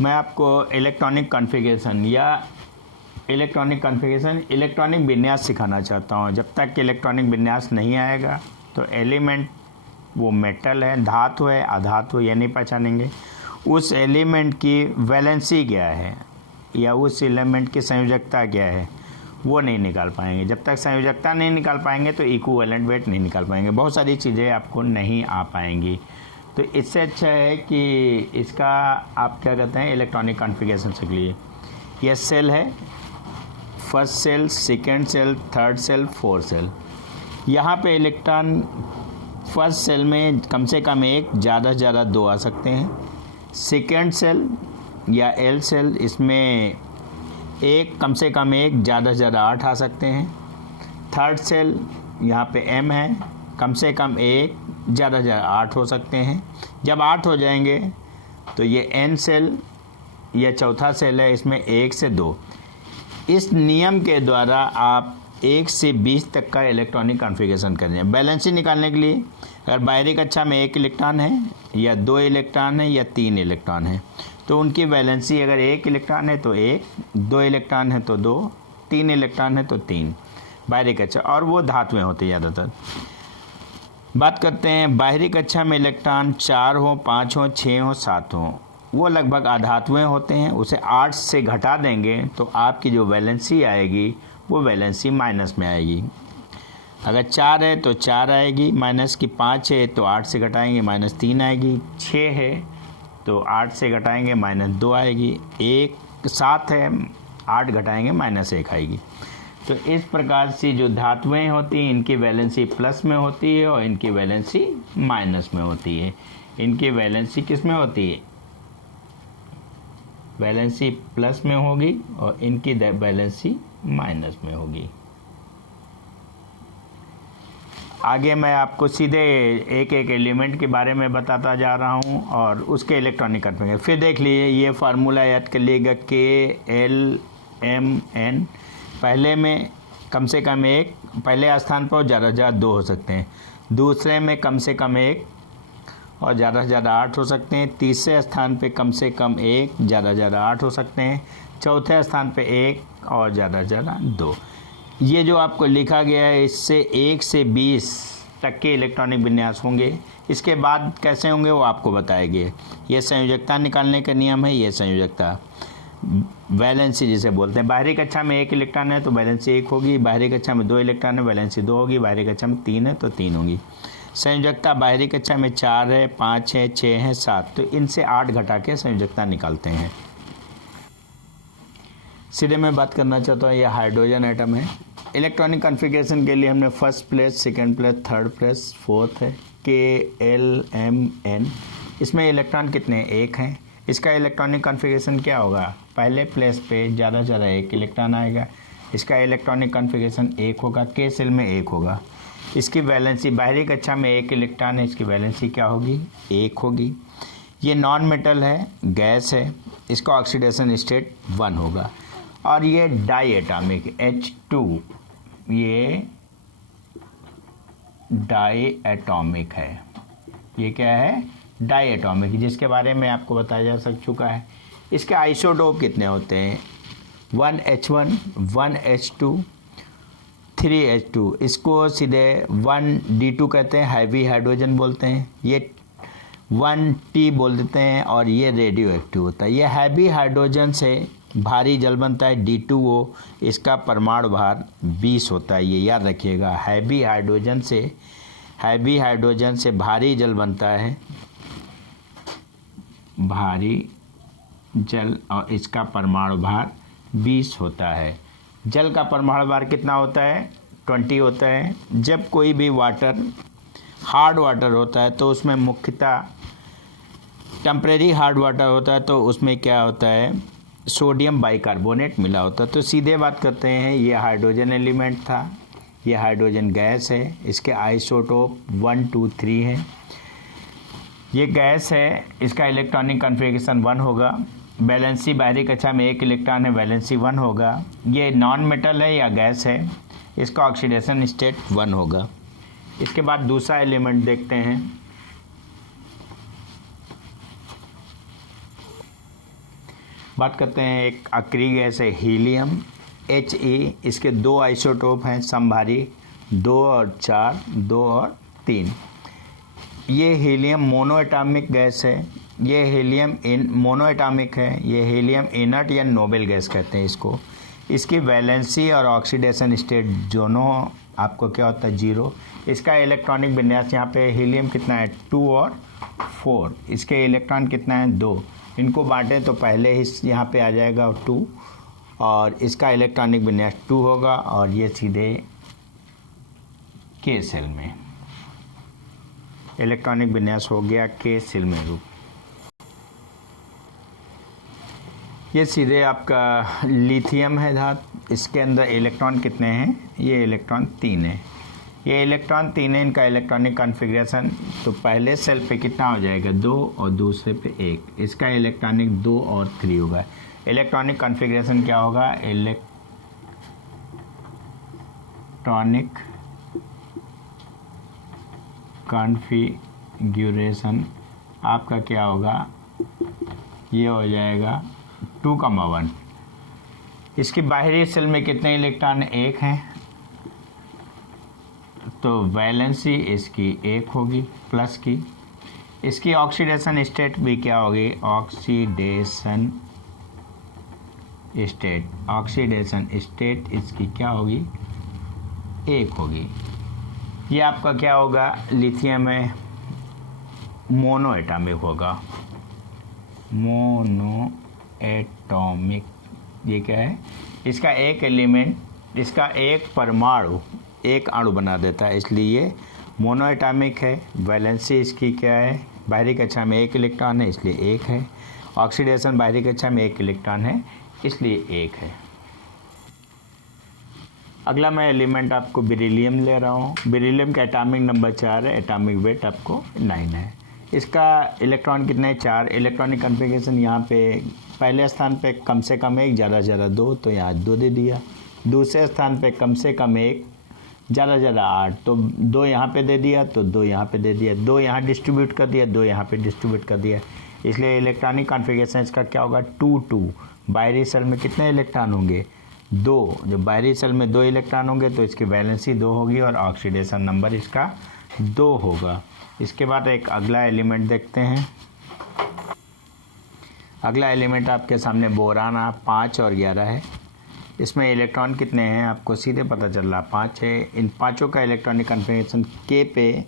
मैं आपको electronic electronic विन्यास सिखाना चाहता हूँ। जब तक कि इलेक्ट्रॉनिक विन्यास नहीं आएगा तो एलिमेंट वो मेटल है, धातु है, अधातु, ये नहीं पहचानेंगे। उस एलिमेंट की वैलेंसी क्या है या उस एलिमेंट की संयोजकता क्या है वो नहीं निकाल पाएंगे। जब तक संयोजकता नहीं निकाल पाएंगे तो इक्विवेलेंट वेट नहीं निकाल पाएंगे। बहुत सारी चीज़ें आपको नहीं आ पाएंगी। तो इससे अच्छा है कि इसका आप क्या कहते हैं, इलेक्ट्रॉनिक कॉन्फ़िगरेशन सीख लीजिए। यह सेल है, first cell, second cell, third cell, fourth cell. यहाँ पे इलेक्ट्रॉन फर्स्ट सेल में कम से कम एक, ज़्यादा से ज़्यादा दो आ सकते हैं। सेकेंड सेल या एल सेल, इसमें एक, कम से कम एक, ज़्यादा से ज़्यादा 8 आ सकते हैं। थर्ड सेल यहाँ पे एम है, कम से कम एक, ज़्यादा से ज़्यादा 8 हो सकते हैं। जब 8 हो जाएंगे तो ये एन सेल या चौथा सेल है, इसमें 1 से 2। इस नियम के द्वारा आप 1 से 20 तक का इलेक्ट्रॉनिक कॉन्फ़िगरेशन करें। बैलेंसी निकालने के लिए अगर बाहरी कक्षा में 1 इलेक्ट्रॉन है या 2 इलेक्ट्रॉन है या 3 इलेक्ट्रॉन है तो उनकी वैलेंसी अगर 1 इलेक्ट्रॉन है तो 1, 2 इलेक्ट्रॉन है तो 2, 3 इलेक्ट्रॉन है तो 3 बाहरी कक्षा, और वो धातुएं होती हैं ज़्यादातर। बात करते हैं बाहरी कक्षा में इलेक्ट्रॉन 4 हो, 5 हो, 6 हो, 7 हो, वो लगभग अधातुएं होते हैं। उसे 8 से घटा देंगे तो आपकी जो वैलेंसी आएगी वो वैलेंसी माइनस में आएगी। अगर 4 है तो 4 आएगी माइनस की, 5 है तो 8 से घटाएंगे -3 आएगी, 6 है तो 8 से घटाएंगे -2 आएगी, 7 है 8 घटाएंगे -1 आएगी। तो इस प्रकार से जो धातुएं होती हैं इनकी वैलेंसी प्लस में होती है और इनकी वैलेंसी माइनस में होती है। इनकी वैलेंसी किस में होती है, वैलेंसी प्लस में होगी और इनकी वैलेंसी माइनस में होगी। आगे मैं आपको सीधे एक एक एलिमेंट के बारे में बताता जा रहा हूं और उसके इलेक्ट्रॉनिक कॉन्फ़िगरेशन। फिर देख लीजिए ये फार्मूला याद कर लीजिएगा, KLMN। पहले में कम से कम एक, पहले स्थान पर ज़्यादा से ज़्यादा 2 हो सकते हैं। दूसरे में कम से कम 1 और ज़्यादा से ज़्यादा 8 हो सकते हैं। तीसरे स्थान पे कम से कम 1, ज़्यादा से ज़्यादा 8 हो सकते हैं। चौथे स्थान पे 1 और ज़्यादा से ज़्यादा 2। ये जो आपको लिखा गया है इससे 1 से 20 तक के इलेक्ट्रॉनिक विन्यास होंगे। इसके बाद कैसे होंगे वो आपको बताएंगे। ये संयोजकता निकालने का नियम है। ये संयोजकता वैलेंसी जिसे बोलते हैं। बाहरी कक्षा में 1 इलेक्ट्रॉन है तो वैलेंसी 1 होगी, बाहरी कक्षा में 2 इलेक्ट्रॉन है वैलेंसी 2 होगी, बाहरी कक्षा में 3 है तो 3 होगी। संयोजकता बाहरी कक्षा में 4 है, 5 है, 6 है, 7, तो इनसे 8 घटा के संयोजकता निकालते हैं। सीधे मैं बात करना चाहता हूँ, यह हाइड्रोजन एटम है। इलेक्ट्रॉनिक कॉन्फ़िगरेशन के लिए हमने first place, second place, third place, fourth है, KLMN। इसमें इलेक्ट्रॉन कितने, 1 हैं। इसका इलेक्ट्रॉनिक कॉन्फ़िगरेशन क्या होगा, पहले प्लेस पे ज़्यादा से ज़्यादा 1 इलेक्ट्रॉन आएगा। इसका इलेक्ट्रॉनिक कॉन्फ़िगरेशन 1 होगा, K सेल में 1 होगा। इसकी वैलेंसी बाहरी कक्षा में 1 इलेक्ट्रॉन है, इसकी वैलेंसी क्या होगी, 1 होगी। ये नॉन मेटल है, गैस है, इसका ऑक्सीडेशन स्टेट 1 होगा। और ये डाई एटॉमिक H2, ये डाई एटॉमिक है। ये क्या है, डाई एटॉमिक, जिसके बारे में आपको बताया जा चुका है। इसके आइसोटोप कितने होते हैं, 1H1, 1H2, 3H2। इसको सीधे 1D2 कहते हैं, हैवी हाइड्रोजन बोलते हैं। ये 1T बोल देते हैं और ये रेडियो एक्टिव होता है। ये हैवी हाइड्रोजन से भारी जल बनता है, D2O। इसका परमाणु भार 20 होता है, ये याद रखिएगा। हैवी हाइड्रोजन से भारी जल बनता है, भारी जल, और इसका परमाणु भार 20 होता है। जल का परमाणु भार कितना होता है, 20 होता है। जब कोई भी वाटर हार्ड वाटर होता है तो उसमें मुख्यतः टेम्परेरी हार्ड वाटर होता है तो उसमें क्या होता है, सोडियम बाइकार्बोनेट मिला होता है। तो सीधे बात करते हैं, ये हाइड्रोजन एलिमेंट था, ये हाइड्रोजन गैस है। इसके आइसोटोप 1, 2, 3 है। ये गैस है, इसका इलेक्ट्रॉनिक कॉन्फ़िगरेशन 1 होगा। वैलेंसी बाहरी कक्षा में 1 इलेक्ट्रॉन है, वैलेंसी 1 होगा। ये नॉन मेटल है या गैस है, इसका ऑक्सीडेशन स्टेट 1 होगा। इसके बाद दूसरा एलिमेंट देखते हैं। बात करते हैं एक आखिरी गैस है हीलियम He। इसके दो आइसोटोप हैं समभारी, 2 और 4, 2 और 3। ये हीलियम मोनोएटॉमिक गैस है, ये हीलियम मोनोएटॉमिक है, ये हीलियम इनर्ट या नोबल गैस कहते हैं इसको। इसकी वैलेंसी और ऑक्सीडेशन स्टेट दोनों आपको क्या होता है 0। इसका इलेक्ट्रॉनिक विन्यास यहाँ पे हीलियम कितना है 2 और 4, इसके इलेक्ट्रॉन कितना है 2। इनको बांटें तो पहले ही यहाँ पे आ जाएगा 2 और इसका इलेक्ट्रॉनिक विन्यास 2 होगा और ये सीधे K सेल में इलेक्ट्रॉनिक विन्यास हो गया K सेल में रूप। ये सीधे आपका लिथियम है धातु, इसके अंदर इलेक्ट्रॉन कितने हैं, ये इलेक्ट्रॉन 3 है, ये इलेक्ट्रॉन 3 है। इनका इलेक्ट्रॉनिक कॉन्फ़िगरेशन तो पहले सेल पे कितना हो जाएगा 2 और दूसरे पे 1, इसका इलेक्ट्रॉनिक 2 और 3 होगा। इलेक्ट्रॉनिक कॉन्फ़िगरेशन क्या होगा, इलेक्ट्रॉनिक कॉन्फ़िगरेशन आपका क्या होगा, ये हो जाएगा 2,1। इसकी बाहरी सेल में कितने इलेक्ट्रॉन 1 हैं, तो वैलेंसी इसकी 1 होगी प्लस की। इसकी ऑक्सीडेशन स्टेट भी क्या होगी, ऑक्सीडेशन स्टेट इसकी क्या होगी 1 होगी। ये आपका क्या होगा, लिथियम है मोनो एटॉमिक होगा, मोनो एटॉमिक। ये क्या है, इसका एक एलिमेंट, इसका एक परमाणु एक अणु बना देता है, इसलिए ये मोनो एटॉमिक है। वैलेंसी इसकी क्या है, बाहरी कक्षा में 1 इलेक्ट्रॉन है इसलिए 1 है। ऑक्सीडेशन बाहरी कक्षा में 1 इलेक्ट्रॉन है इसलिए 1 है। अगला मैं एलिमेंट आपको बेरिलियम ले रहा हूँ। बेरिलियम का एटॉमिक नंबर 4 है, एटॉमिक वेट आपको 9 है। इसका इलेक्ट्रॉन कितने 4, इलेक्ट्रॉनिक कॉन्फ़िगरेशन यहाँ पे पहले स्थान पे कम से कम 1, ज़्यादा से ज़्यादा 2, तो यहाँ 2 दे दिया। दूसरे स्थान पे कम से कम 1, ज़्यादा से ज़्यादा 8, तो 2 यहाँ पे दे दिया, तो 2 यहाँ पे दे दिया, 2 यहाँ डिस्ट्रीब्यूट कर दिया, 2 यहाँ पे डिस्ट्रीब्यूट कर दिया। इसलिए इलेक्ट्रॉनिक कॉन्फ़िगरेशन इसका क्या होगा 2-2। बाहरी सेल में कितने इलेक्ट्रॉन होंगे 2, जो बाहरी सेल में 2 इलेक्ट्रॉन होंगे तो इसकी वैलेंसी 2 होगी और ऑक्सीडेशन नंबर इसका 2 होगा। इसके बाद एक अगला एलिमेंट देखते हैं। अगला एलिमेंट आपके सामने बोरान 5 और 11 है। इसमें इलेक्ट्रॉन कितने हैं आपको सीधे पता चल रहा 5 है। इन पाँचों का इलेक्ट्रॉनिक कॉन्फ़िगरेशन K पे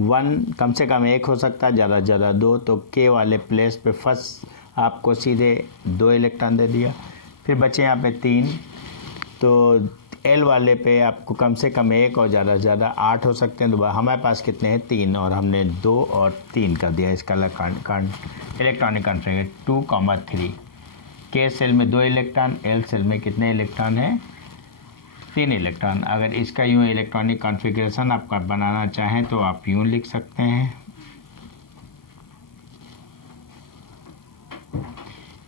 1 कम से कम 1 हो सकता है, ज़्यादा से ज़्यादा 2, तो K वाले प्लेस पे फर्स्ट आपको सीधे 2 इलेक्ट्रॉन दे दिया। फिर बचे यहाँ पे 3, तो L वाले पे आपको कम से कम 1 और ज़्यादा से ज़्यादा 8 हो सकते हैं। तो हमारे पास कितने हैं 3, और हमने 2 और 3 कर दिया इसका इलेक्ट्रॉनिक कॉन्फ़िगरेशन 2,3। K सेल में 2 इलेक्ट्रॉन, L सेल में कितने इलेक्ट्रॉन हैं 3 इलेक्ट्रॉन। अगर इसका यूँ इलेक्ट्रॉनिक कॉन्फ़िगरेशन आपका बनाना चाहें तो आप यूँ लिख सकते हैं,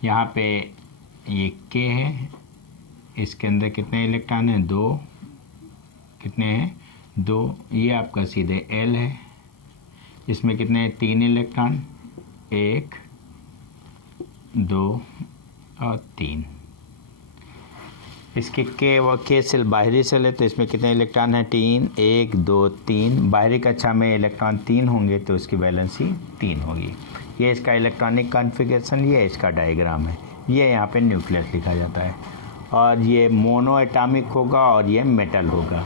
यहाँ पे ये K है, इसके अंदर कितने इलेक्ट्रॉन हैं 2, कितने हैं 2। ये आपका सीधे L है, इसमें कितने हैं 3 इलेक्ट्रॉन, 1, 2 और 3। इसके K सेल बाहरी सेल है तो इसमें कितने इलेक्ट्रॉन हैं 3, 1, 2, 3। बाहरी कक्षा में इलेक्ट्रॉन 3 होंगे तो इसकी वैलेंसी 3 होगी। ये इसका इलेक्ट्रॉनिक कॉन्फ़िगरेशन, ये इसका डायग्राम है। ये यहाँ पे न्यूक्लियस लिखा जाता है और ये मोनो एटॉमिक होगा और ये मेटल होगा।